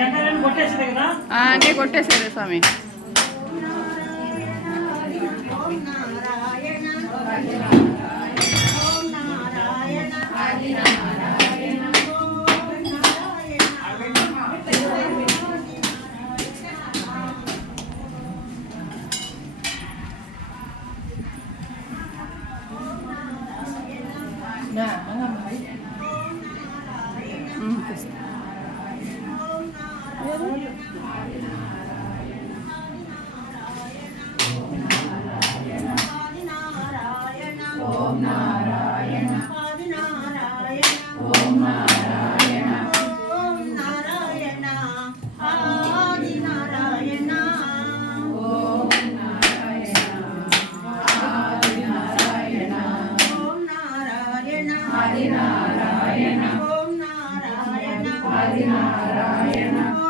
అంటే కొట్టేసారే స్వామి Yeah, I'm not right. లేదు ారాయణ ఓం నారాయణ ఆది నారాయణ